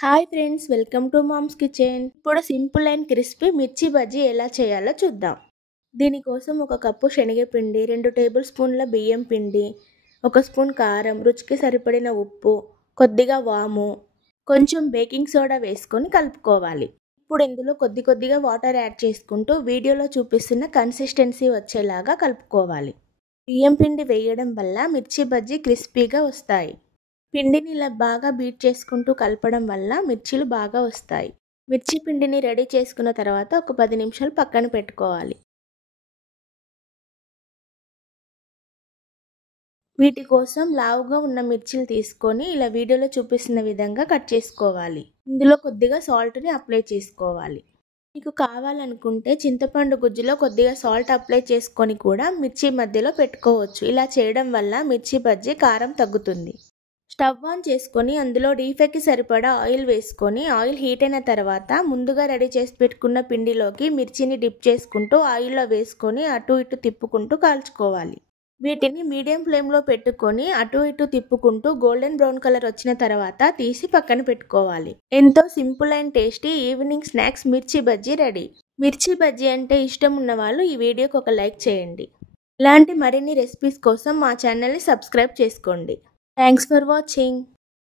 Hi friends, welcome to mom's kitchen. ఇప్పుడు simple and crispy mirchi bajji ఎలా చేయాలో చూద్దాం. దీనికోసం ఒక కప్పు శనగపిండి, 2 టేబుల్ స్పూన్ల బియ్యం పిండి, 1 స్పూన్ కారం, రుచికి సరిపడిన ఉప్పు, కొద్దిగా వాము, కొంచెం బేకింగ్ సోడా వేసుకొని కలుపుకోవాలి. ఇప్పుడు ఇందులో కొద్దిగా వాటర్ యాడ్ చేసుకుంటూ వీడియోలో చూపిస్తున్న కన్సిస్టెన్సీ వచ్చేలాగా కలుపుకోవాలి. బియ్యం పిండి వేయడం వల్ల మిర్చి బజ్జీ క్రిస్పీగా వస్తాయి. పిండిని ఇలా బాగా బీట్ చేసుకుంటూ కలపడం వల్ల మిర్చీలు బాగా వస్తాయి. మిర్చి పిండిని రెడీ చేసుకున్న తర్వాత ఒక 10 నిమిషాలు పక్కన పెట్టుకోవాలి. వీటి కోసం లావుగా ఉన్న మిర్చీలు తీసుకొని ఇలా వీడియోలో చూపిస్తున్న విధంగా కట్ చేసుకోవాలి. ఇందులో కొద్దిగా సాల్ట్ని అప్లై చేసుకోవాలి. మీకు కావాలనుకుంటే చింతపండు గుజ్జులో కొద్దిగా సాల్ట్ అప్లై చేసుకొని కూడా మిర్చి మధ్యలో పెట్టుకోవచ్చు. ఇలా చేయడం వల్ల మిర్చి బజ్జీ కారం తగ్గుతుంది. స్టవ్ ఆన్ చేసుకొని అందులో డీప్ ఫ్రైకి సరిపడా ఆయిల్ వేసుకొని ఆయిల్ హీట్ అయిన తర్వాత ముందుగా రెడీ చేసి పెట్టుకున్న పిండిలోకి మిర్చిని డిప్ చేసుకుంటూ ఆయిల్లో వేసుకొని అటు ఇటు తిప్పుకుంటూ కాల్చుకోవాలి. వీటిని మీడియం ఫ్లేమ్లో పెట్టుకొని అటు ఇటు తిప్పుకుంటూ గోల్డెన్ బ్రౌన్ కలర్ వచ్చిన తర్వాత తీసి పక్కన పెట్టుకోవాలి. ఎంతో simple and tasty evening snacks మిర్చి బజ్జీ రెడీ. మిర్చి బజ్జీ అంటే ఇష్టం ఉన్న వాళ్ళు ఈ వీడియోకి ఒక లైక్ చేయండి. ఇలాంటి మరిన్ని రెసిపీస్ కోసం మా ఛానల్ని సబ్స్క్రైబ్ చేసుకోండి. Thanks for watching.